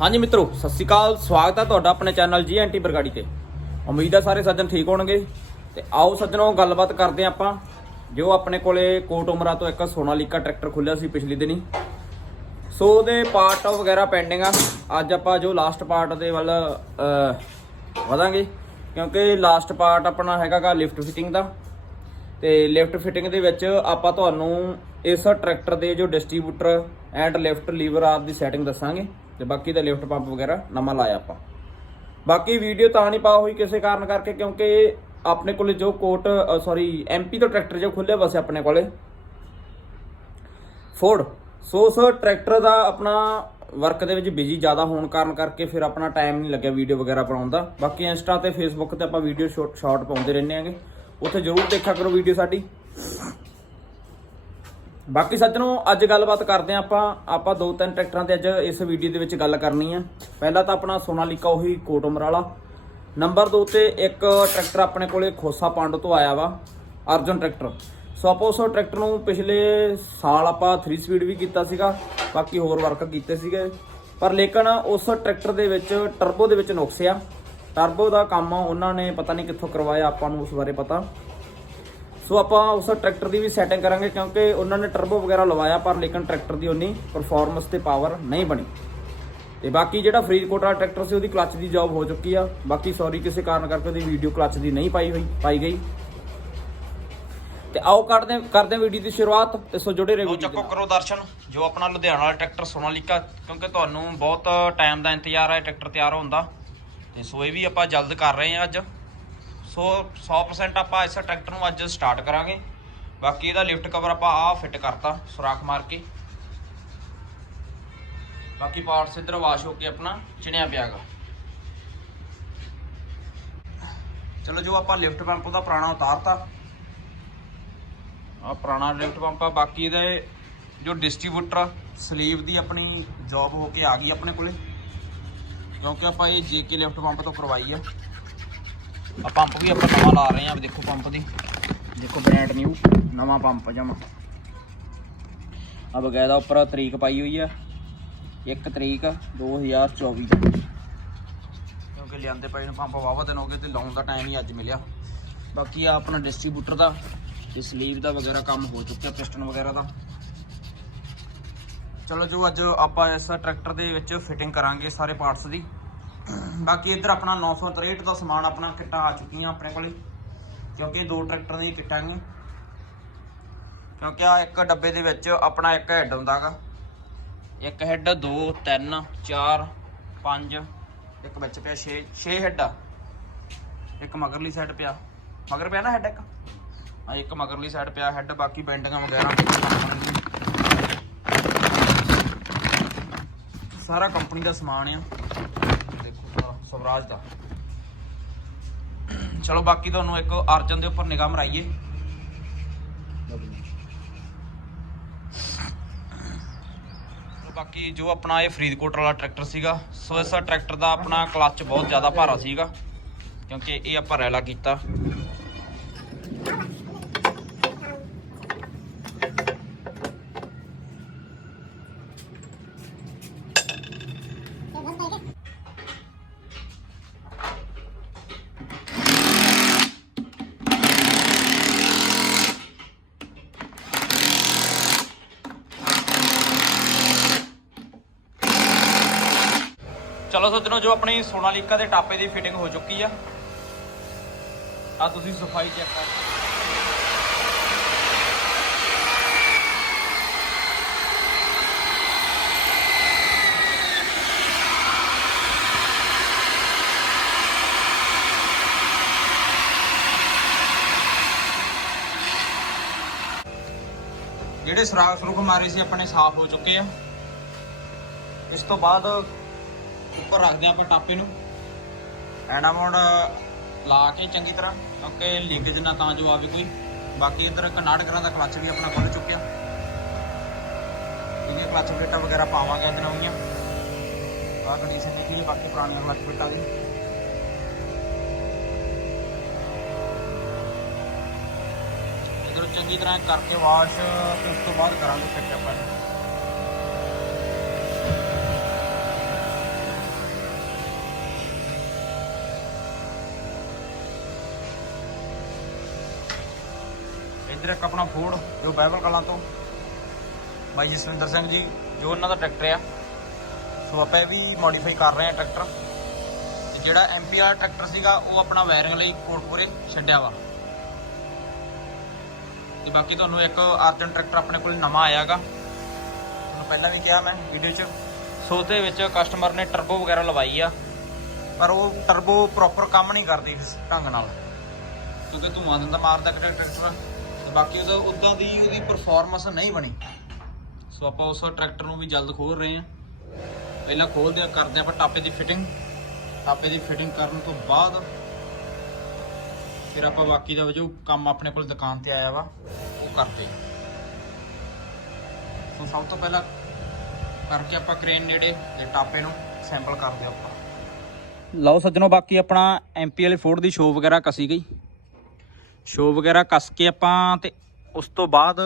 ਹਾਂਜੀ ਮਿੱਤਰੋ, ਸਤਿ ਸ਼੍ਰੀ ਅਕਾਲ, ਸਵਾਗਤ ਹੈ ਤੁਹਾਡਾ ਆਪਣੇ ਚੈਨਲ ਜੀ ਐਂਟੀ ਬਰਗਾੜੀ ਤੇ। ਉਮੀਦ ਆ ਸਾਰੇ ਸੱਜਣ ਠੀਕ ਹੋਣਗੇ। ਤੇ ਆਓ ਸੱਜਣੋ, ਗੱਲਬਾਤ ਕਰਦੇ ਹਾਂ ਆਪਾਂ। ਜੋ ਆਪਣੇ ਕੋਲੇ ਕੋਟ ਉਮਰਾ ਤੋਂ ਇੱਕ ਸੋਨਾਲੀਕਾ ਟਰੈਕਟਰ ਖੁੱਲਿਆ ਸੀ ਪਿਛਲੀ ਦਿਨੀ। ਸੋ ਉਹਦੇ ਪਾਰਟ ਵਗੈਰਾ ਪੈਂਡਿੰਗ ਆ। ਅੱਜ ਆਪਾਂ ਜੋ ਲਾਸਟ ਪਾਰਟ ਦੇ ਵੱਲ ਵਧਾਂਗੇ। ਕਿਉਂਕਿ ਲਾਸਟ ਪਾਰਟ ਆਪਣਾ ਹੈਗਾਗਾ ਲਿਫਟ ਫਿਟਿੰਗ ਦਾ। ਤੇ ਲਿਫਟ ਫਿਟਿੰਗ ਦੇ ਵਿੱਚ ਆਪਾਂ ਤੁਹਾਨੂੰ ਇਸ ਟਰੈਕਟਰ ਦੇ ਜੋ ਡਿਸਟ੍ਰੀਬਿਊਟਰ ਐਂਡ ਲਿਫਟ ਲੀਵਰ ਆਪ ਦੀ ਸੈਟਿੰਗ ਦੱਸਾਂਗੇ ਤੇ ਬਾਕੀ ਦਾ ਲਿਫਟ ਪੰਪ ਵਗੈਰਾ ਨਵਾਂ ਲਾਇਆ ਆਪਾਂ। ਬਾਕੀ ਵੀਡੀਓ ਤਾਂ ਨਹੀਂ ਪਾ ਹੋਈ ਕਿਸੇ ਕਾਰਨ ਕਰਕੇ ਕਿਉਂਕਿ ਆਪਣੇ ਕੋਲੇ ਜੋ ਕੋਟ ਸੌਰੀ ਐਮਪੀ ਤੋਂ ਟਰੈਕਟਰ ਜੋ ਖੁੱਲੇ ਵਸੇ ਆਪਣੇ ਕੋਲੇ। ਫੋਰਡ ਸੋ ਉਸ ਟਰੈਕਟਰ ਦਾ ਆਪਣਾ ਵਰਕ ਦੇ ਵਿੱਚ ਬਿਜ਼ੀ ਜ਼ਿਆਦਾ ਹੋਣ ਕਾਰਨ ਕਰਕੇ ਫਿਰ ਆਪਣਾ ਟਾਈਮ ਨਹੀਂ ਲੱਗਿਆ ਵੀਡੀਓ ਵਗੈਰਾ ਬਣਾਉਣ ਦਾ। ਬਾਕੀ ਇੰਸਟਾ ਤੇ ਫੇਸਬੁੱਕ ਤੇ ਆਪਾਂ ਵੀਡੀਓ ਸ਼ਾਰਟ ਪਾਉਂਦੇ ਰਹਿੰਦੇ ਆਂਗੇ ਉੱਥੇ ਜਰੂਰ ਦੇਖਿਆ ਕਰੋ ਵੀਡੀਓ ਸਾਡੀ। ਬਾਕੀ ਸੱਜਣੋ, ਅੱਜ ਗੱਲਬਾਤ ਕਰਦੇ ਹਾਂ ਆਪਾਂ। ਆਪਾਂ ਦੋ ਤਿੰਨ ਟਰੈਕਟਰਾਂ ਤੇ ਅੱਜ ਇਸ ਵੀਡੀਓ ਦੇ ਵਿੱਚ ਗੱਲ ਕਰਨੀ ਆ। ਪਹਿਲਾ ਤਾਂ ਆਪਣਾ ਸੋਨਾਲੀਕਾ ਉਹੀ ਕੋਟ ਉਮਰ ਵਾਲਾ ਨੰਬਰ 2 ਤੇ ਇੱਕ ਟਰੈਕਟਰ ਆਪਣੇ ਕੋਲੇ ਖੋਸਾ ਪੰਡ ਤੋਂ ਆਇਆ ਵਾ, ਅਰਜਨ ਟਰੈਕਟਰ। ਸੋ ਆਪਾਂ ਉਸ ਟਰੈਕਟਰ ਨੂੰ ਪਿਛਲੇ ਸਾਲ ਆਪਾਂ 3 ਸਪੀਡ ਵੀ ਕੀਤਾ ਸੀਗਾ, ਬਾਕੀ ਹੋਰ ਵਰਕ ਕੀਤੇ ਸੀਗੇ। ਪਰ ਲੇਕਿਨ ਉਸ ਟਰੈਕਟਰ ਦੇ ਵਿੱਚ ਟਰਬੋ ਦੇ ਵਿੱਚ ਨੁਕਸ ਆ। ਟਰਬੋ ਦਾ ਕੰਮ ਉਹਨਾਂ ਨੇ ਪਤਾ ਨਹੀਂ ਕਿੱਥੋਂ ਕਰਵਾਇਆ, ਆਪਾਂ ਨੂੰ ਉਸ ਬਾਰੇ ਪਤਾ। ਸੋ ਆਪਾਂ ਉਸ ਟਰੈਕਟਰ ਦੀ ਵੀ ਸੈਟਿੰਗ ਕਰਾਂਗੇ ਕਿਉਂਕਿ ਉਹਨਾਂ ਨੇ ਟਰਬੋ ਵਗੈਰਾ ਲਵਾਇਆ ਪਰ ਲੇਕਿਨ ਟਰੈਕਟਰ ਦੀ ਉਨੀ ਪਰਫਾਰਮੈਂਸ ਤੇ ਪਾਵਰ ਨਹੀਂ ਬਣੀ। ਤੇ ਬਾਕੀ ਜਿਹੜਾ ਫਰੀਦਕੋਟ ਵਾਲਾ ਟਰੈਕਟਰ ਸੀ ਉਹਦੀ ਕਲੱਚ ਦੀ ਜੌਬ ਹੋ ਚੁੱਕੀ ਆ। ਬਾਕੀ ਸੌਰੀ ਕਿਸੇ ਕਾਰਨ ਕਰਕੇ ਉਹਦੀ ਵੀਡੀਓ ਕਲੱਚ ਦੀ ਨਹੀਂ ਪਾਈ ਹੋਈ ਪਾਈ ਗਈ। ਤੇ ਆਓ ਕਰਦੇ ਕਰਦੇ ਵੀਡੀਓ ਦੀ ਸ਼ੁਰੂਆਤ ਤੇ ਸੋ ਜੁੜੇ ਰਹੋ ਚੱਕੋ ਕਰੋ ਦਰਸ਼ਨ ਜੋ ਆਪਣਾ ਲੁਧਿਆਣਾ ਵਾਲਾ ਟਰੈਕਟਰ ਸੋਨਾਲੀਕਾ ਕਿਉਂਕਿ ਤੁਹਾਨੂੰ ਬਹੁਤ ਟਾਈਮ ਦਾ ਇੰਤਜ਼ਾਰ ਹੈ ਟਰੈਕਟਰ ਤਿਆਰ ਹੋਣ ਦਾ। ਤੇ ਸੋ ਇਹ ਵੀ ਆਪਾਂ ਜਲਦ ਕਰ ਰਹੇ ਹਾਂ ਅੱਜ। ਸੋ 100% ਆਪਾਂ ਇਸ ਟਰੈਕਟਰ ਨੂੰ ਅੱਜ ਸਟਾਰਟ ਕਰਾਂਗੇ। ਬਾਕੀ ਇਹਦਾ ਲਿਫਟ ਕਵਰ ਆਪਾਂ ਆਹ ਫਿੱਟ ਕਰਤਾ, ਸੁਰਾਖ ਮਾਰ ਕੇ। ਬਾਕੀ ਪਾਰਟਸ ਇੱਧਰ ਵਾਸ਼ ਹੋ ਕੇ ਆਪਣਾ ਚਿਣਿਆ ਪਿਆਗਾ ਚਲੋ ਜੋ ਆਪਾਂ ਲਿਫਟ ਪੰਪ ਦਾ ਪੁਰਾਣਾ ਉਤਾਰਤਾ। ਆ ਪੁਰਾਣਾ ਲਿਫਟ ਪੰਪ ਆ, ਬਾਕੀ ਇਹਦੇ ਜੋ ਡਿਸਟ੍ਰੀਬਿਊਟਰ ਸਲੀਵ ਦੀ ਆਪਣੀ ਜੌਬ ਹੋ ਕੇ ਆ ਗਈ ਆਪਣੇ ਕੋਲੇ। ਕਿਉਂਕਿ ਆਪਾਂ ਇਹ ਜੇਕੇ ਲਿਫਟ ਪੰਪ ਤੋਂ ਕਰਵਾਈ ਆ। ਆ ਪੰਪ ਵੀ ਆਪਾਂ ਨਵਾਂ ਲਾ ਰਹੇ ਆ ਦੇਖੋ ਪੰਪ ਦੀ। ਦੇਖੋ ਬ੍ਰਾਂਡ ਨਿਊ ਨਵਾਂ ਪੰਪ ਜਮਾ। ਆ ਬਗੈਦਾ ਉੱਪਰ ਤਰੀਕ ਪਾਈ ਹੋਈ ਆ 1 ਤਰੀਕ 2024 ਦਾ। ਕਿਉਂਕਿ ਲਿਆਂਦੇ ਪਏ ਨੂੰ ਪੰਪ ਵਾਵਾ ਦਿਨ ਹੋ ਗਏ ਤੇ ਲਾਉਣ ਦਾ ਟਾਈਮ ਹੀ ਅੱਜ ਮਿਲਿਆ। ਬਾਕੀ ਆ ਆਪਣਾ ਡਿਸਟ੍ਰੀਬਿਊਟਰ ਦਾ ਤੇ ਸਲੀਵ ਦਾ ਵਗੈਰਾ ਕੰਮ ਹੋ ਚੁੱਕਿਆ ਪਿਸਟਨ ਵਗੈਰਾ ਦਾ। ਚਲੋ ਜੋ ਅੱਜ ਆਪਾਂ ਇਸ ਟਰੈਕਟਰ ਦੇ ਵਿੱਚ ਫਿਟਿੰਗ ਕਰਾਂਗੇ ਸਾਰੇ ਪਾਰਟਸ ਦੀ। ਬਾਕੀ ਇੱਧਰ ਆਪਣਾ 963 ਦਾ ਸਮਾਨ ਆਪਣਾ ਕਿੱਟਾਂ ਆ ਚੁੱਕੀਆਂ ਆਪਣੇ ਕੋਲੇ, ਕਿਉਂਕਿ ਦੋ ਟਰੈਕਟਰ ਦੀਆਂ ਕਿੱਟਾਂ ਨੇ। ਕਿਉਂਕਿ ਆ ਇੱਕ ਡੱਬੇ ਦੇ ਵਿੱਚ ਆਪਣਾ ਇੱਕ ਹੈੱਡ ਹੁੰਦਾਗਾ ਇੱਕ ਹੈੱਡ 2 3 4 5 ਇੱਕ ਵਿੱਚ ਪਿਆ 6 6 ਹੈੱਡ ਆ। ਇੱਕ ਮਗਰਲੀ ਸਾਈਡ ਪਿਆ। ਮਗਰ ਪਿਆ ਨਾ ਹੈੱਡ ਇੱਕ? ਆ ਇੱਕ ਮਗਰਲੀ ਸਾਈਡ ਪਿਆ ਹੈੱਡ ਬਾਕੀ ਬੈਂਡਿੰਗਾਂ ਵਗੈਰਾ ਸਾਰਾ ਕੰਪਨੀ ਦਾ ਸਮਾਨ ਆ। ਸਵਰਾਜ ਦਾ। ਚਲੋ ਬਾਕੀ ਤੁਹਾਨੂੰ ਇੱਕ ਅਰਜਨ ਦੇ ਉੱਪਰ ਨਿਗਾਹ ਮਰਾਈਏ। ਬਾਕੀ ਜੋ ਆਪਣਾ ਇਹ ਫਰੀਦਕੋਟ ਵਾਲਾ ਟਰੈਕਟਰ ਸੀਗਾ, ਸੋ ਇਸ ਟਰੈਕਟਰ ਦਾ ਆਪਣਾ ਕਲੱਚ ਬਹੁਤ ਜ਼ਿਆਦਾ ਭਾਰਾ ਸੀਗਾ, ਕਿਉਂਕਿ ਇਹ ਆਪਾਂ ਰੈਲਾ ਕੀਤਾ। ਚਲੋ ਸੱਜਣੋ, ਜੋ ਆਪਣੀ ਸੋਨਾਲੀਕਾ ਦੇ ਟਾਪੇ ਦੀ ਫਿਟਿੰਗ ਹੋ ਚੁੱਕੀ ਆ ਆ ਤੁਸੀਂ ਸਫ਼ਾਈ ਚੈੱਕ ਕਰ ਜਿਹੜੇ ਸੁਰਾਖ ਸਰੂਖ ਮਾਰੇ ਸੀ, ਆਪਣੇ ਸਾਫ਼ ਹੋ ਚੁੱਕੇ ਆ। ਇਸ ਤੋਂ ਬਾਅਦ ਉੱਪਰ ਰੱਖਦੇ ਹਾਂ ਆਪਾਂ ਟਾਪੇ ਨੂੰ। ਐਂਡਾਮੌਂਡ ਲਾ ਕੇ ਚੰਗੀ ਤਰ੍ਹਾਂ ਕਿਉਂਕਿ ਲੀਕੇਜ ਨਾ ਤਾਂ ਜੋ ਆਵੇ ਕੋਈ। ਬਾਕੀ ਇਧਰ ਕਨਾਟਕਰਾਂ ਦਾ ਕਲਚ ਵੀ ਆਪਣਾ ਖੁੱਲ ਚੁੱਕਿਆ। ਇਹਦੀਆਂ ਕਲਚ ਪਲੇਟਾਂ ਵਗੈਰਾ ਪਾਵਾਂਗੇ ਇਹਦੇ ਨਵੀਆਂ। ਆਹ ਕੰਡੀਸ਼ਨ ਨਿਕਲੀ ਬਾਕੀ ਪੁਰਾਣੀਆਂ ਕਲਚ ਪਲੇਟਾਂ ਵੀ ਇਧਰ ਚੰਗੀ ਤਰ੍ਹਾਂ ਕਰਕੇ ਵਾਸ਼ ਤੇ ਉਸ ਤੋਂ ਬਾਅਦ ਕਰਾਂਗੇ ਫਿੱਟ ਆਪਾਂ। ਇੱਧਰ ਇੱਕ ਆਪਣਾ ਫੋਰਡ ਜੋ ਬਾਈਬਲ ਕਲਾਂ ਤੋਂ। ਬਾਈ ਜਸਵਿੰਦਰ ਸਿੰਘ ਜੀ, ਜੋ ਉਹਨਾਂ ਦਾ ਟਰੈਕਟਰ ਆ। ਸੋ ਆਪਾਂ ਇਹ ਵੀ ਮੋਡੀਫਾਈ ਕਰ ਰਹੇ ਆ ਟਰੈਕਟਰ। ਤੇ ਜਿਹੜਾ ਐਮਪੀ ਵਾਲਾ ਟਰੈਕਟਰ ਸੀਗਾ, ਉਹ ਆਪਣਾ ਵਾਇਰਿੰਗ ਲਈ ਕੋਟਪੁਰੇ ਛੱਡਿਆ ਵਾ। ਤੇ ਬਾਕੀ ਤੁਹਾਨੂੰ ਇੱਕ ਅਰਜਨ ਟਰੈਕਟਰ ਆਪਣੇ ਕੋਲ ਨਵਾਂ ਆਇਆਗਾ। ਤੁਹਾਨੂੰ ਪਹਿਲਾਂ ਵੀ ਕਿਹਾ ਮੈਂ ਵੀਡੀਓ 'ਚ। ਸੋ ਉਹਦੇ ਵਿੱਚ ਕਸਟਮਰ ਨੇ ਟਰਬੋ ਵਗੈਰਾ ਲਵਾਈ ਆ। ਪਰ ਉਹ ਟਰਬੋ ਪ੍ਰੋਪਰ ਕੰਮ ਨਹੀਂ ਕਰਦੀ ਇਸ ਢੰਗ ਨਾਲ। ਕਿਉਂਕਿ ਧੂਆਂ ਦਿੰਦਾ ਮਾਰਦਾ ਟਰੈਕਟਰ। ਤੇ ਬਾਕੀ ਉਹਦਾ ਉਦਾਂ ਦੀ ਉਹਦੀ ਪਰਫਾਰਮੈਂਸ ਨਹੀਂ ਬਣੀ। ਸੋ ਆਪਾਂ ਉਸ ਟਰੈਕਟਰ ਨੂੰ ਵੀ ਜਲਦ ਖੋਲ ਰਹੇ ਹਾਂ। ਪਹਿਲਾਂ ਖੋਲਦੇ ਆ ਕਰਦੇ ਆਪਾਂ ਟਾਪੇ ਦੀ ਫਿਟਿੰਗ ਟਾਪੇ ਦੀ ਫਿਟਿੰਗ ਕਰਨ ਤੋਂ ਬਾਅਦ ਫਿਰ ਆਪਾਂ ਬਾਕੀ ਦਾ ਜੋ ਕੰਮ ਆਪਣੇ ਕੋਲ ਦੁਕਾਨ ਤੇ ਆਇਆ ਵਾ, ਉਹ ਕਰਦੇ ਸੋ ਸਭ ਤੋਂ ਪਹਿਲਾਂ ਕਰਕੇ ਆਪਾਂ ਕ੍ਰੇਨ ਨੇੜੇ ਤੇ ਟਾਪੇ ਨੂੰ ਸੈਂਪਲ ਕਰਦੇ ਹਾਂ ਆਪਾਂ। ਲਓ ਸੱਜਣੋ, ਬਾਕੀ ਆਪਣਾ ਐਮਪੀ ਵਾਲੇ ਫੋਰਡ ਦੀ ਸ਼ੋਅ ਵਗੈਰਾ ਕਸੀ ਗਈ। ਸ਼ੋ ਵਗੈਰਾ ਕੱਸ ਕੇ ਆਪਾਂ ਤੇ ਉਸ ਤੋਂ ਬਾਅਦ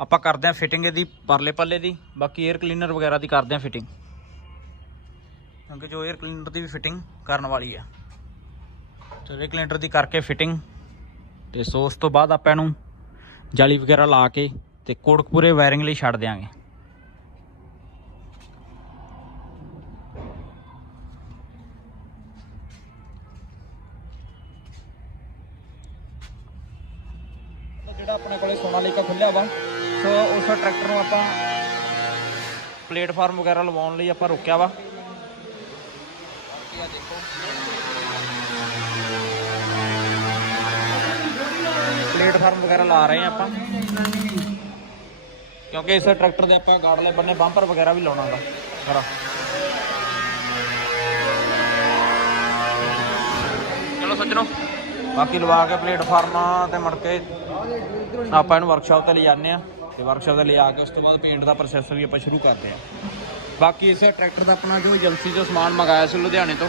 ਆਪਾਂ ਕਰਦੇ ਆ ਫਿਟਿੰਗ ਇਹਦੀ, ਪਰਲੇ ਪੱਲੇ ਦੀ, ਬਾਕੀ 에ਅਰ ਕਲੀਨਰ ਵਗੈਰਾ ਦੀ ਕਰਦੇ ਆ ਫਿਟਿੰਗ ਕਿਉਂਕਿ ਜੋ 에ਅਰ ਕਲੀਨਰ ਦੀ ਵੀ ਫਿਟਿੰਗ ਕਰਨ ਵਾਲੀ ਆ। ਤੇ 에ਅਰ ਕਲੀਨਰ ਦੀ ਕਰਕੇ ਫਿਟਿੰਗ ਤੇ ਸੋ ਉਸ ਤੋਂ ਬਾਅਦ ਆਪਾਂ ਇਹਨੂੰ ਜਾਲੀ ਵਗੈਰਾ ਲਾ ਕੇ ਤੇ ਕੋੜਕਪੂਰੇ ਵਾਇਰਿੰਗ ਲਈ ਛੱਡ ਦੇਾਂਗੇ ਪਲੇਟਫਾਰਮ ਵਗੈਰਾ ਲਵਾਉਣ ਲਈ ਆਪਾਂ ਰੋਕਿਆ ਵਾ। ਇਹ ਦੇਖੋ ਪਲੇਟਫਾਰਮ ਵਗੈਰਾ ਲਾ ਰਹੇ ਆ ਆਪਾਂ। ਕਿਉਂਕਿ ਇਸ ਟਰੈਕਟਰ ਦੇ ਆਪਾਂ ਗਾੜਲੇ ਬੰਨੇ, ਬੰਪਰ ਵਗੈਰਾ ਵੀ ਲਾਉਣਾ ਦਾ ਸਾਰਾ। ਚਲੋ ਸੱਜਣੋ, ਬਾਕੀ ਲਵਾ ਕੇ ਪਲੇਟਫਾਰਮਾਂ ਤੇ ਮੁੜ ਕੇ ਆਪਾਂ ਇਹਨੂੰ ਵਰਕਸ਼ਾਪ ਤੇ ਲੈ ਜਾਂਦੇ ਆ ਤੇ ਵਰਕਸ਼ਾਪ ਤੇ ਲਿਆ ਕੇ ਉਸ ਤੋਂ ਬਾਅਦ ਪੇਂਟ ਦਾ ਪ੍ਰੋਸੈਸ ਵੀ ਆਪਾਂ ਸ਼ੁਰੂ ਕਰਦੇ ਆ ਬਾਕੀ ਇਸ ਟਰੈਕਟਰ ਦਾ ਆਪਣਾ ਜੋ ਏਜੰਸੀ ਤੋਂ ਸਮਾਨ ਮੰਗਾਇਆ ਸੀ ਲੁਧਿਆਣੇ ਤੋਂ,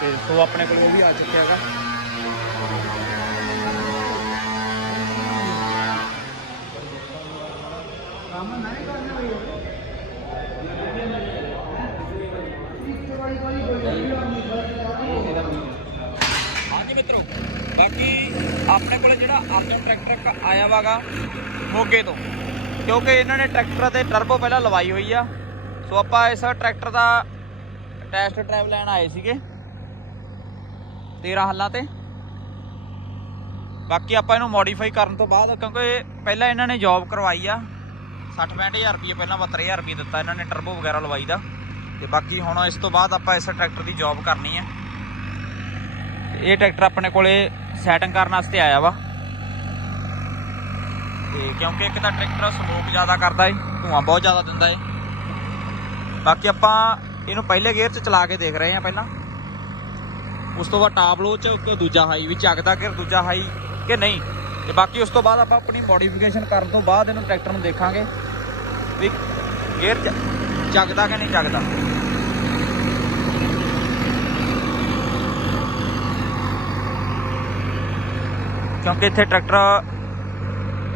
ਤੇ ਸੋ ਆਪਣੇ ਕੋਲ ਉਹ ਵੀ ਆ ਚੁੱਕਿਆ ਹੈਗਾ। ਹਾਂਜੀ ਮਿੱਤਰੋ, ਬਾਕੀ ਆਪਣੇ ਕੋਲ ਜਿਹੜਾ ਅਰਜਨ ਟਰੈਕਟਰ ਇੱਕ ਆਇਆ ਵਾਗਾ ਮੋਗੇ ਤੋਂ। ਕਿਉਂਕਿ ਇਹਨਾਂ ਨੇ ਟਰੈਕਟਰ ਤੇ ਟਰਬੋ ਪਹਿਲਾਂ ਲਵਾਈ ਹੋਈ ਆ। ਸੋ ਆਪਾਂ ਇਸ ਟਰੈਕਟਰ ਦਾ ਟੈਸਟ ਡਰਾਈਵ ਲੈਣ ਆਏ ਸੀਗੇ 13 ਹੱਲਾਂ ਤੇ। ਬਾਕੀ ਆਪਾਂ ਇਹਨੂੰ ਮੋਡੀਫਾਈ ਕਰਨ ਤੋਂ ਬਾਅਦ, ਕਿਉਂਕਿ ਪਹਿਲਾਂ ਇਹਨਾਂ ਨੇ ਜੌਬ ਕਰਵਾਈ ਆ। 60 65000 ਰੁਪਏ ਪਹਿਲਾਂ 72000 ਰੁਪਏ ਦਿੱਤਾ ਇਹਨਾਂ ਨੇ ਟਰਬੋ ਵਗੈਰਾ ਲਵਾਈ ਦਾ। ਤੇ ਬਾਕੀ ਹੁਣ ਇਸ ਤੋਂ ਬਾਅਦ ਆਪਾਂ ਇਸ ਟਰੈਕਟਰ ਦੀ ਜੌਬ ਕਰਨੀ ਹੈ ਤੇ ਇਹ ਟਰੈਕਟਰ ਆਪਣੇ ਕੋਲੇ ਸੈਟਿੰਗ ਕਰਨ ਵਾਸਤੇ ਆਇਆ ਵਾ। ਤੇ ਕਿਉਂਕਿ ਇੱਕ ਤਾਂ ਟਰੈਕਟਰ ਸਮੋਕ ਜ਼ਿਆਦਾ ਕਰਦਾ ਏ, ਧੂਆਂ ਬਹੁਤ ਜ਼ਿਆਦਾ ਦਿੰਦਾ ਏ। ਬਾਕੀ ਆਪਾਂ ਇਹਨੂੰ ਪਹਿਲੇ ਗੇਅਰ 'ਚ ਚਲਾ ਕੇ ਦੇਖ ਰਹੇ ਹਾਂ ਪਹਿਲਾਂ। ਉਸ ਤੋਂ ਬਾਅਦ ਟਾਪ ਲੋ 'ਚ ਕਿ ਦੂਜਾ ਹਾਈ ਵੀ ਚੱਕਦਾ ਕਿ ਦੂਜਾ ਹਾਈ ਕਿ ਨਹੀਂ। ਤੇ ਬਾਕੀ ਉਸ ਤੋਂ ਬਾਅਦ ਆਪਾਂ ਆਪਣੀ ਮੋਡੀਫਿਕੇਸ਼ਨ ਕਰਨ ਤੋਂ ਬਾਅਦ ਇਹਨੂੰ ਟਰੈਕਟਰ ਨੂੰ ਦੇਖਾਂਗੇ ਵੀ ਗੇਅਰ 'ਚ ਚੱਕਦਾ ਕਿ ਨਹੀਂ ਚੱਕਦਾ। ਕਿਉਂਕਿ ਇੱਥੇ ਟਰੈਕਟਰ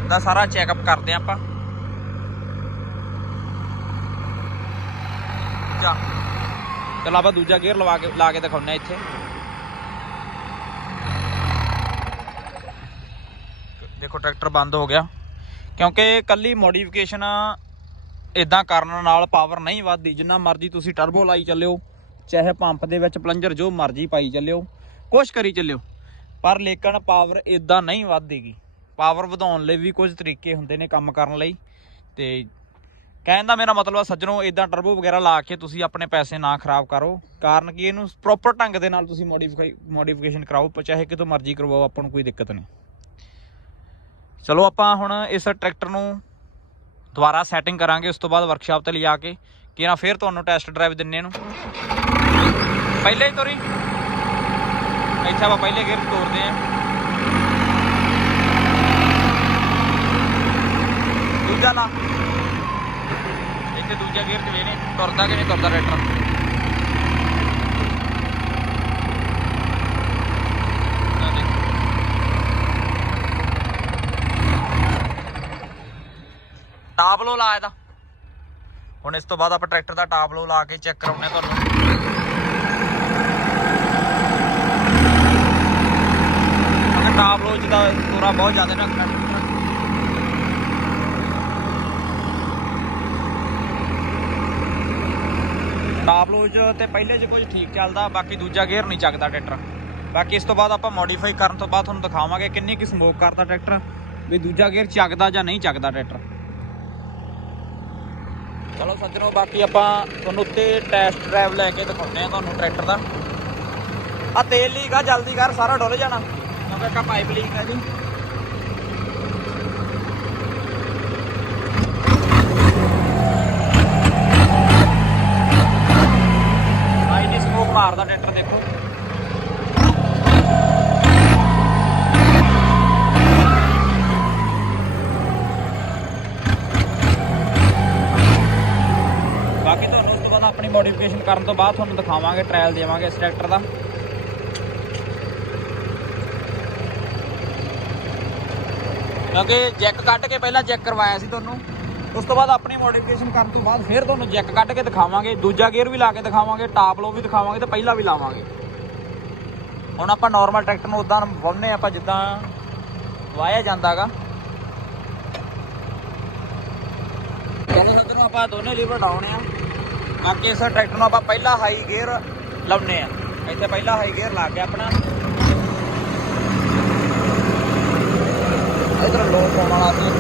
ਦਾ ਸਾਰਾ ਚੈੱਕਅਪ ਕਰਦੇ ਹਾਂ ਆਪਾਂ। ਜਾ। ਚਲ ਆਪਾਂ ਦੂਜਾ ਗੇਅਰ ਲਵਾ ਕੇ ਲਾ ਕੇ ਦਿਖਾਉਂਦੇ ਹਾਂ ਇੱਥੇ। ਦੇਖੋ, ਟਰੈਕਟਰ ਬੰਦ ਹੋ ਗਿਆ। ਕਿਉਂਕਿ ਕੱਲੀ ਮੋਡੀਫਿਕੇਸ਼ਨ ਇਦਾਂ ਕਰਨ ਨਾਲ ਪਾਵਰ ਨਹੀਂ ਵੱਧਦੀ। ਜਿੰਨਾ ਮਰਜ਼ੀ ਤੁਸੀਂ ਟਰਬੋ ਲਾਈ ਚੱਲਿਓ, ਚਾਹੇ ਪੰਪ ਦੇ ਵਿੱਚ ਪਲੰਜਰ ਜੋ ਮਰਜ਼ੀ ਪਾਈ ਚੱਲਿਓ, ਕੁਛ ਕਰੀ ਚੱਲਿਓ। ਪਰ ਲੇਕਿਨ ਪਾਵਰ ਇਦਾਂ ਨਹੀਂ ਵੱਧਦੀਗੀ। ਪਾਵਰ ਵਧਾਉਣ ਲਈ ਵੀ ਕੁਝ ਤਰੀਕੇ ਹੁੰਦੇ ਨੇ ਕੰਮ ਕਰਨ ਲਈ। ਤੇ ਕਹਿਣ ਦਾ ਮੇਰਾ ਮਤਲਬ ਆ, ਸੱਜਣੋ ਇਦਾਂ ਟਰਬੋ ਵਗੈਰਾ ਲਾ ਕੇ ਤੁਸੀਂ ਆਪਣੇ ਪੈਸੇ ਨਾ ਖਰਾਬ ਕਰੋ। ਕਾਰਨ ਕਿ, ਇਹਨੂੰ ਪ੍ਰੋਪਰ ਢੰਗ ਦੇ ਨਾਲ ਤੁਸੀਂ ਮੋਡੀਫਾਈ ਮੋਡੀਫਿਕੇਸ਼ਨ ਕਰਾਓ ਚਾਹੇ ਕਿਤੋਂ ਮਰਜ਼ੀ ਕਰਵਾਓ, ਆਪਾਂ ਨੂੰ ਕੋਈ ਦਿੱਕਤ ਨਹੀਂ। ਚਲੋ, ਆਪਾਂ ਹੁਣ ਇਸ ਟਰੈਕਟਰ ਨੂੰ ਦੁਬਾਰਾ ਸੈਟਿੰਗ ਕਰਾਂਗੇ, ਉਸ ਤੋਂ ਬਾਅਦ ਵਰਕਸ਼ਾਪ ਤੇ ਲਿਜਾ ਕੇ। ਕਿ ਨਾ, ਫਿਰ ਤੁਹਾਨੂੰ ਟੈਸਟ ਡਰਾਈਵ ਦਿੰਨੇ ਨੂੰ। ਪਹਿਲੇ ਹੀ ਤੋਰੀ। ਇੱਥੇ ਆਪਾਂ ਪਹਿਲੇ ਗੇਅਰ ਤੋਰਦੇ ਆਂ ਦੂਜਾ ਲਾ ਇੱਥੇ ਦੂਜਾ ਗੇਅਰ ਤੇ ਵੇਨੇ ਤੁਰਦਾ ਕਿ ਨਹੀਂ ਤੁਰਦਾ ਟਰੈਕਟਰ ਟਾਪਲੋ ਲਾ ਇਹਦਾ। ਹੁਣ ਇਸ ਤੋਂ ਬਾਅਦ ਆਪਾਂ ਟਰੈਕਟਰ ਦਾ ਟਾਪਲੋ ਲਾ ਕੇ ਚੈੱਕ ਕਰਾਉਣੇ ਆ ਤੁਹਾਨੂੰ। ਟਾਪ ਲੋਚ ਦਾ ਤੋਰਾ ਬਹੁਤ ਜ਼ਿਆਦਾ ਰੱਖਣਾ। ਟਰੈਕਟਰ ਤੇ ਪਹਿਲੇ 'ਚ ਕੁਝ ਠੀਕ ਚੱਲਦਾ, ਬਾਕੀ ਦੂਜਾ ਗੇਅਰ ਨਹੀਂ ਚੱਕਦਾ ਟਰੈਕਟਰ। ਬਾਕੀ ਇਸ ਤੋਂ ਬਾਅਦ ਆਪਾਂ ਮੋਡੀਫਾਈ ਕਰਨ ਤੋਂ ਬਾਅਦ ਤੁਹਾਨੂੰ ਦਿਖਾਵਾਂਗੇ ਕਿੰਨੀ ਕਿ ਸਮੋਕ ਕਰਦਾ ਟਰੈਕਟਰ, ਵੀ ਦੂਜਾ ਗੇਅਰ ਚੱਕਦਾ ਜਾਂ ਨਹੀਂ ਚੱਕਦਾ ਟਰੈਕਟਰ। ਚਲੋ ਸੱਜਣੋ, ਬਾਕੀ ਆਪਾਂ ਤੁਹਾਨੂੰ ਉੱਤੇ ਟੈਸਟ ਡਰਾਈਵ ਲੈ ਕੇ ਦਿਖਾਉਂਦੇ ਆ ਤੁਹਾਨੂੰ ਟਰੈਕਟਰ ਦਾ। ਆ ਤੇਲ ਲੀਕ ਆ, ਜਲਦੀ ਕਰ, ਸਾਰਾ ਡੁੱਲ ਜਾਣਾ। ਕਿਉਂਕਿ ਇੱਕ ਪਾਈਪ ਲੀਕ ਆ ਜੀ ਆਈ ਦੀ ਸਮੋਕ ਮਾਰਦਾ ਟਰੈਕਟਰ ਦੇਖੋ। ਬਾਕੀ ਤੁਹਾਨੂੰ ਉਸ ਤੋਂ ਬਾਅਦ ਆਪਣੀ ਮੋਡੀਫਿਕੇਸ਼ਨ ਕਰਨ ਤੋਂ ਬਾਅਦ ਤੁਹਾਨੂੰ ਦਿਖਾਵਾਂਗੇ ਟ੍ਰਾਇਲ ਦੇਵਾਂਗੇ ਇਸ ਟਰੈਕਟਰ ਦਾ। ਕਿਉਂਕਿ ਜੈਕ ਕੱਢ ਕੇ ਪਹਿਲਾਂ ਚੈੱਕ ਕਰਵਾਇਆ ਸੀ ਤੁਹਾਨੂੰ। ਉਸ ਤੋਂ ਬਾਅਦ ਆਪਣੀ ਮੋਡੀਫਿਕੇਸ਼ਨ ਕਰਨ ਤੋਂ ਬਾਅਦ ਫਿਰ ਤੁਹਾਨੂੰ ਜੈਕ ਕੱਢ ਕੇ ਦਿਖਾਵਾਂਗੇ, ਦੂਜਾ ਗੇਅਰ ਵੀ ਲਾ ਕੇ ਦਿਖਾਵਾਂਗੇ ਟਾਪ ਲੋ ਵੀ ਦਿਖਾਵਾਂਗੇ ਤੇ ਪਹਿਲਾਂ ਵੀ ਲਾਵਾਂਗੇ। ਹੁਣ ਆਪਾਂ ਨਾਰਮਲ ਟਰੈਕਟਰ ਨੂੰ ਉਦਾਂ ਵਾਹੁੰਦੇ ਆਪਾਂ ਜਿੱਦਾਂ ਵਾਇਆ ਜਾਂਦਾਗਾ। ਚਲੋ ਸੱਜਣੋ, ਆਪਾਂ ਦੋਨੇ ਲੀਵਰ ਡਾਉਣ ਆ। ਬਾਕੀ ਇਸ ਟਰੈਕਟਰ ਨੂੰ ਆਪਾਂ ਪਹਿਲਾ ਹਾਈ ਗੇਅਰ ਲਾਉਨੇ ਆ। ਇੱਥੇ ਪਹਿਲਾ ਹਾਈ ਗੇਅਰ ਲਾ ਕੇ ਆਪਣਾ। ਇਧਰ ਲੋ ਪਾਉਣ ਵਾਲਾ ਸੀ।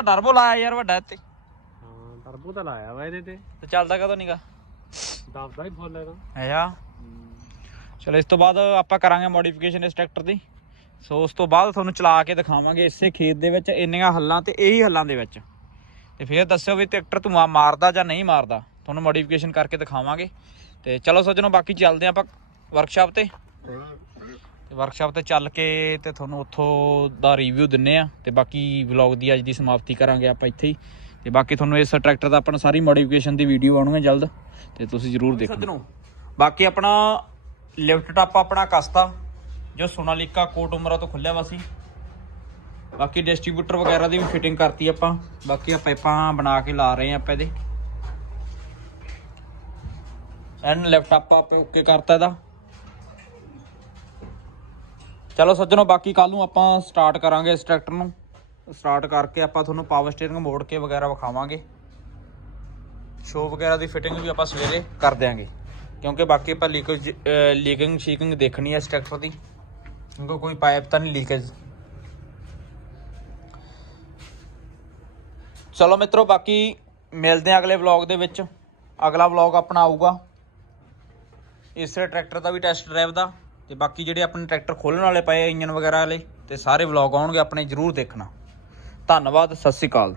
ਤਾਂ ਡਰਬੋ ਲਾਇਆ ਯਾਰ ਵੱਡਾ ਇੱਥੇ। ਹਾਂ ਟਰਬੋ ਤਾਂ ਲਾਇਆ ਵਾ ਇਹਦੇ ਤੇ। ਤੇ ਚੱਲਦਾ ਕਦੋਂ ਨਹੀਂਗਾ ਦਬਦਾ ਹੀ ਫੁੱਲ ਹੈਗਾ ਆਇਆ ਚਲੋ ਇਸ ਤੋਂ ਬਾਅਦ ਆਪਾਂ ਕਰਾਂਗੇ ਮੋਡੀਫਿਕੇਸ਼ਨ ਇਸ ਟਰੈਕਟਰ ਦੀ। ਸੋ ਉਸ ਤੋਂ ਬਾਅਦ ਤੁਹਾਨੂੰ ਚਲਾ ਕੇ ਦਿਖਾਵਾਂਗੇ ਇਸੇ ਖੇਤ ਦੇ ਵਿੱਚ ਇੰਨੀਆਂ ਹੱਲਾਂ ਤੇ ਇਹੀ ਹੱਲਾਂ ਦੇ ਵਿੱਚ। ਤੇ ਫਿਰ ਦੱਸਿਓ ਵੀ ਟਰੈਕਟਰ ਧੂਆਂ ਮਾਰਦਾ ਜਾਂ ਨਹੀਂ ਮਾਰਦਾ। ਤੁਹਾਨੂੰ ਮੋਡੀਫਿਕੇਸ਼ਨ ਕਰਕੇ ਦਿਖਾਵਾਂਗੇ। ਤੇ ਚਲੋ ਸੱਜਣੋ ਬਾਕੀ ਚੱਲਦੇ ਆਪਾਂ ਵਰਕਸ਼ਾਪ ਤੇ। ਤੇ ਵਰਕਸ਼ਾਪ ਤੇ ਚੱਲ ਕੇ ਤੇ ਤੁਹਾਨੂੰ ਉੱਥੋਂ ਦਾ ਰਿਵਿਊ ਦਿੰਨੇ ਆ ਤੇ ਬਾਕੀ ਵਲੌਗ ਦੀ ਅੱਜ ਦੀ ਸਮਾਪਤੀ ਕਰਾਂਗੇ ਆਪਾਂ ਇੱਥੇ ਹੀ। ਤੇ ਬਾਕੀ ਤੁਹਾਨੂੰ ਇਸ ਟਰੈਕਟਰ ਦਾ ਆਪਣਾ ਸਾਰੀ ਮੋਡੀਫਿਕੇਸ਼ਨ ਦੀ ਵੀਡੀਓ ਆਉਣਗੇ ਜਲਦ ਤੇ ਤੁਸੀਂ ਜਰੂਰ ਦੇਖੋ ਸੱਜਣੋ, ਬਾਕੀ ਆਪਣਾ ਲਿਫਟ ਟਾਪ ਆਪਣਾ ਕਸਤਾ, ਜੋ ਸੋਨਾਲੀਕਾ ਕੋਟ ਉਮਰਾ ਤੋਂ ਖੁੱਲਿਆ ਵਾ ਸੀ। ਬਾਕੀ ਡਿਸਟ੍ਰੀਬਿਊਟਰ ਵਗੈਰਾ ਦੀ ਵੀ ਫਿਟਿੰਗ ਕਰਤੀ ਆਪਾਂ। ਬਾਕੀ ਆ ਪਾਈਪਾਂ ਬਣਾ ਕੇ ਲਾ ਰਹੇ ਆ ਆਪਾਂ ਇਹਦੇ। ਐਨ ਲੈਪਟਾਪ ਆਪਾਂ ਓਕੇ ਕਰਤਾ ਇਹਦਾ। ਚਲੋ ਸੱਜਣੋ, ਬਾਕੀ ਕੱਲ ਨੂੰ ਆਪਾਂ ਸਟਾਰਟ ਕਰਾਂਗੇ ਇਸ ਟਰੈਕਟਰ ਨੂੰ। ਸਟਾਰਟ ਕਰਕੇ ਆਪਾਂ ਤੁਹਾਨੂੰ ਪਾਵਰ ਸਟੀਅਰਿੰਗ ਮੋੜ ਕੇ ਵਗੈਰਾ ਵਿਖਾਵਾਂਗੇ। ਸ਼ੋ ਵਗੈਰਾ ਦੀ ਫਿਟਿੰਗ ਵੀ ਆਪਾਂ ਸਵੇਰੇ ਕਰ ਦਿਆਂਗੇ। ਕਿਉਂਕਿ ਬਾਕੀ ਆਪਾਂ ਲੀਕੇਜ ਲੀਕਿੰਗ ਸ਼ੀਕਿੰਗ ਦੇਖਣੀ ਹੈ ਇਸ ਟਰੈਕਟਰ ਦੀ। ਕਿਉਂਕਿ ਕੋਈ ਪਾਈਪ ਤਾਂ ਨਹੀਂ ਲੀਕੇਜ ਚਲੋ ਮਿੱਤਰੋ, ਬਾਕੀ ਮਿਲਦੇ ਹਾਂ ਅਗਲੇ ਵਲੌਗ ਦੇ ਵਿੱਚ। ਅਗਲਾ ਵਲੌਗ ਆਪਣਾ ਆਊਗਾ। ਇਸੇ ਟਰੈਕਟਰ ਦਾ ਵੀ ਟੈਸਟ ਡਰਾਈਵ ਦਾ। ਤੇ ਬਾਕੀ ਜਿਹੜੇ ਆਪਣੇ ਟਰੈਕਟਰ ਖੋਲਣ ਵਾਲੇ ਪਏ ਇੰਜਨ ਵਗੈਰਾ ਵਾਲੇ, ਤੇ ਸਾਰੇ ਵਲੌਗ ਆਉਣਗੇ, ਆਪਣੇ ਜਰੂਰ ਦੇਖਣਾ। ਧੰਨਵਾਦ, ਸਤਿ ਸ਼੍ਰੀ ਅਕਾਲ।